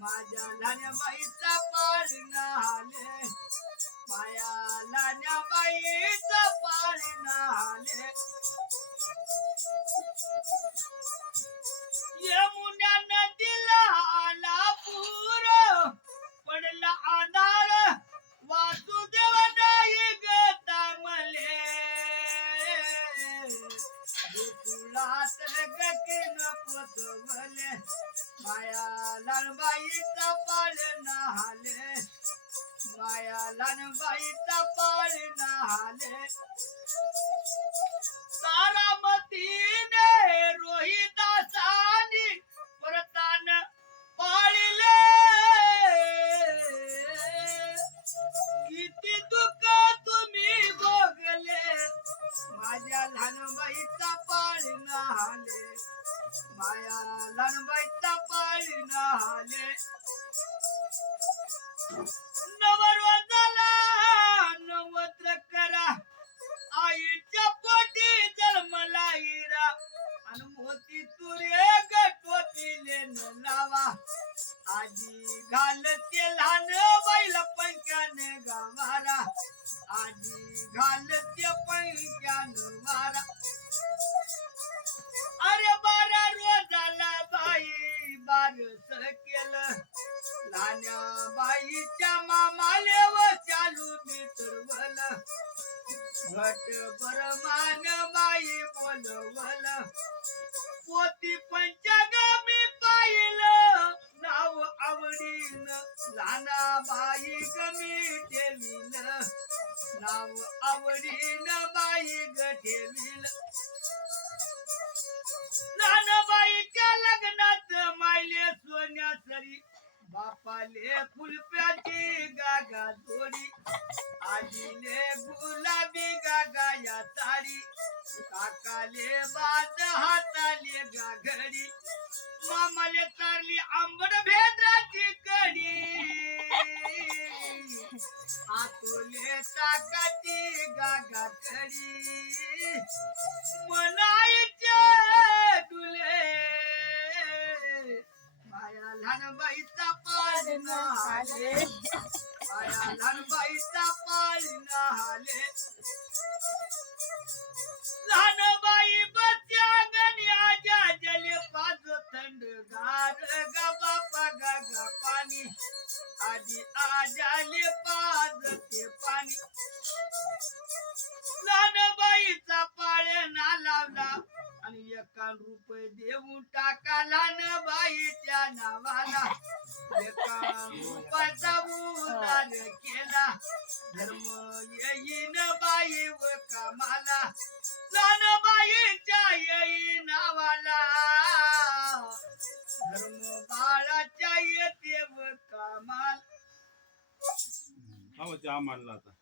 माझ्या लहानबाईचा पाळणा आले, माया लहानबाईचा पाळणा आले. यमुना नदीला आला पूर, पडला आधार, वासुदेव नाही गतामले. गोकुळात गतीन पोचवले, माया लहानबाईचा पाळणा आले, माया लहानबाईचा पाळणा आले. तारामतीने रोहिदासानी परतान पाळले, किती दुःख तुम्ही भोगले, माझ्या लहानबाईचा पाळणा आले, माया लहानबाईचा पाळणा आले. नवरोजाला नवत्र करा, आईच्या पोटी जन्मला हिरा, आणि मोती तुरे गटोतीले न लावा. आजी घालते लहान बैल पंख्याने गावारा, आजी घालते पंख्याने वारा. अरे बारा रोजाला बाई बारस केलं, लहान्या बाईच्या मामाले व चालू मित्रवल. घट परमान बाई बोलवल, पोती पंचगामी पाहिलं, नाव आवडीन लहाना बाई गमी ठेवील, नाव आवडीन बाई ग ठेवील. लहानबाईच्या लग्नात मायले सोन्या सरी, बापाले फुलप्याची गागा जोडी, आजीले गुलाबी गागा या तारी, काकाले बाद हाताले गाघडी, मामाले चारली आंबट भेद्राची कडी, आतोले ताकाची गागा कडी. मनाईचे तुले माया लहानबाईचा पाळणा आले, माया लहानबाईचा पाळणा आले. लहानबाई बसच्या गण्याच्या जले पाज थंडगार, गा बापा गा पाणी, आजी आजाले पाज ते पाणी. लहानबाईचा पाळणा लावला, आणि 1 रुपये देऊन टाका लहानबाईच्या नावाला. 1 रुपयाचा उधार केला, धर्म येईन बाई व कामाला, लहानबाईच्या येई नावाला. धर्म बाळाच्या येते व कामाला. आम्हाला आता